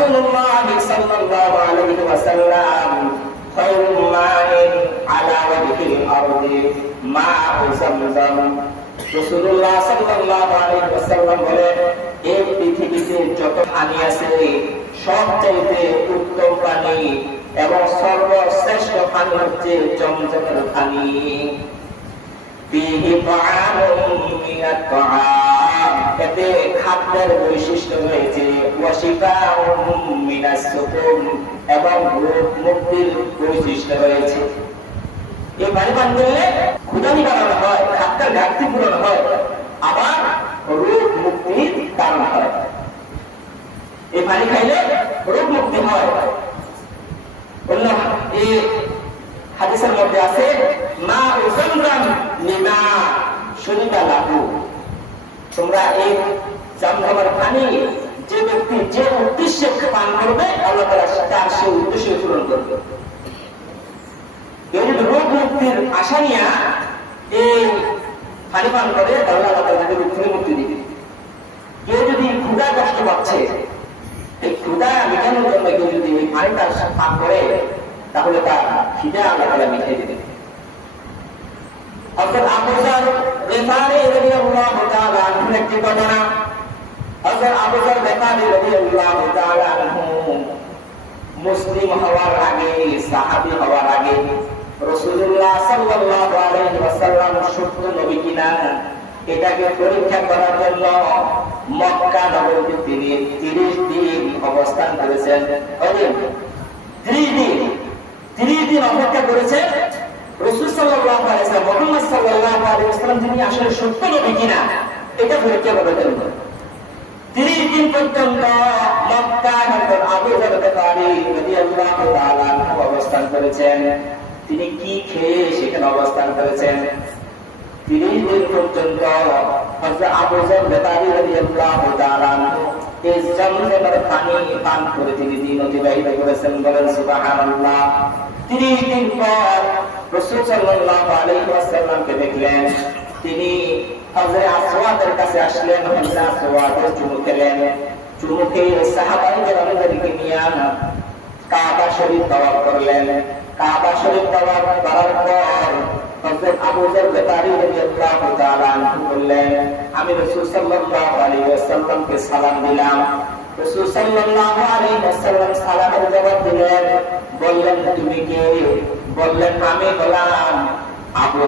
রাসূলুল্লাহ সাল্লাল্লাহু আলাইহি ওয়াসাল্লাম খায়রুল মাইন আলা ওয়াজহিল আরদি মা'উ যামযাম। রাসূলুল্লাহ সাল্লাল্লাহু আলাইহি ওয়াসাল্লাম বলেন, এই পৃথিবীতে যত পানি আছে সবচেয়ে উত্তম পানি এবং সর্বশ্রেষ্ঠ পানি হচ্ছে জমজমের পানি। ফীহি তাআমুম মিনাত তাআম, এতে খাদ্যের বৈশিষ্ট্য রয়েছে, ওয়া শিফাউম মিনাস সুকুম, এবং রোগ মুক্তির বৈশিষ্ট্য রয়েছে। এই পানি পান করলে ক্ষুধা নিবারণ হয়, খাদ্যের ঘাটতি পূরণ হয়, আবার রোগ মুক্তির কারণ হয়। এই পানি খাইলে রোগ মুক্তি হয়। এই হাদিসের মধ্যে আছে মা'উ যামযাম লিমা শুরিবা লাহু, তোমরা এই জামজামের পানি যে ব্যক্তি যে উদ্দেশ্যে পান করবে আল্লাহ তাআলা তার সেই উদ্দেশ্য পূরণ করবে। কেউ যদি রোগ মুক্তির আশা নিয়ে এই পানি পান করে তাহলে আল্লাহ তাআলা তাকে রোগ থেকে মুক্তি দিবে। কেউ যদি ক্ষুধা কষ্ট পাচ্ছে, এই ক্ষুধা মেটানোর জন্য কেউ যদি এই পানিটা পান করে তাহলে তার খিদা আল্লাহ তাআলা মিটিয়ে দিবে। হযরত আবু যর গিফারী রাদিয়াল্লাহু তাআলা আনহু একটি ঘটনা। হযরত আবু যর গিফারী রাদিয়াল্লাহু তাআলা আনহু মুসলিম হওয়ার আগে, সাহাবী হওয়ার আগে রাসূলুল্লাহ সাল্লাল্লাহু আলাইহি ওয়াসাল্লাম সত্য নবী কিনা এটাকে পরীক্ষা করার জন্য মক্কা নগরীতে তিনি 30 দিন অবস্থান করেছেন। 30 দিন অপেক্ষা করেছেন রাসূল সাল্লাল্লাহু আলাইহি ওয়াসাল্লাম, মুহাম্মদ সাল্লাল্লাহু আলাইহি ওয়াসাল্লাম যিনি আসলে সত্য নবী কিনা এটা পরীক্ষা করার জন্য 30 দিন পর্যন্ত মক্কা নগর আবু যর গিফারী রাদিয়াল্লাহু তাআলা অবস্থান করেছেন। তিনি কি খেয়ে সেখানে অবস্থান করেছেন? 30 দিন পর্যন্ত হযরত আবু যর গিফারী রাদিয়াল্লাহু তাআলা এই জামজামের পানি পান করে তিনি দিন অতিবাহিত করেছেন। বলেন সুবহানাল্লাহ। 30 দিন পর রাসূল সাল্লাল্লাহু আলাইহি ওয়াসাল্লামকে দেখলেন, তিনি হযরত আসওয়াদের কাছে আসলেন, হযরত আসওয়াদের চুমু খেলেন। চুমু খেয়ে সাহাবায়ে-কেরামদেরকে নিয়ে কাবা শরীফ তাওয়াফ করলেন। কাবা শরীফ তাওয়াফ করার পর হযরত আবু যর গিফারী রাদিয়াল্লাহু তাআলা আনহু বললেন, আমি রাসূল সাল্লাল্লাহু আলাইহি ওয়াসাল্লামকে সালাম দিলাম। রাসূল সাল্লাল্লাহু আলাইহি ওয়াসাল্লাম সালামের জবাব দিলেন, বললেন তুমি কে? বললেন আমি হলাম আবু